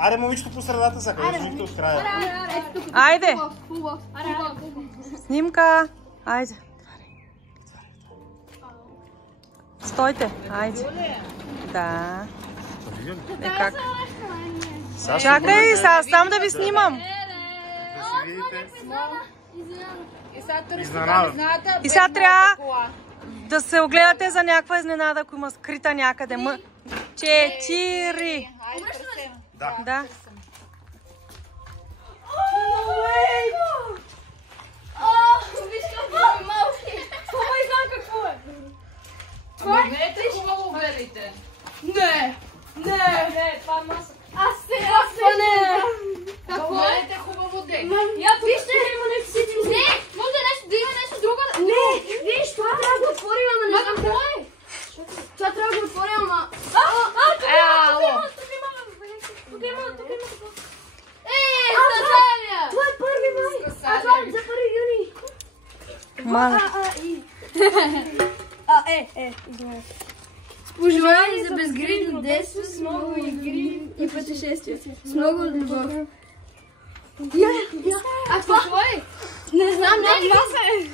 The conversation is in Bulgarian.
Аре, момичето по средата са, женихте от края. Айде! Снимка! Айде! Стойте! Айде! Да! Е как? Чакай, сам да ви снимам! И сега трябва да се огледате за някаква изненада, ако има скрита някъде. 4! Да. Гледайте хубаво, гледайте. Не, това е маса. Какво е? Гледайте хубаво, де. Вижте, има нещо си. Не, може да има нещо друго. Не, виж, това трябва да отворим, ама не знам какво е. Това трябва да отворим, ама... Тук има. Стасалия! Това е 1 май. Това е за 1 юни. Извинявай. С пожелание за безгрижно детство, с много игри и пътешествия. С много любов. А това е? Не знам, това е.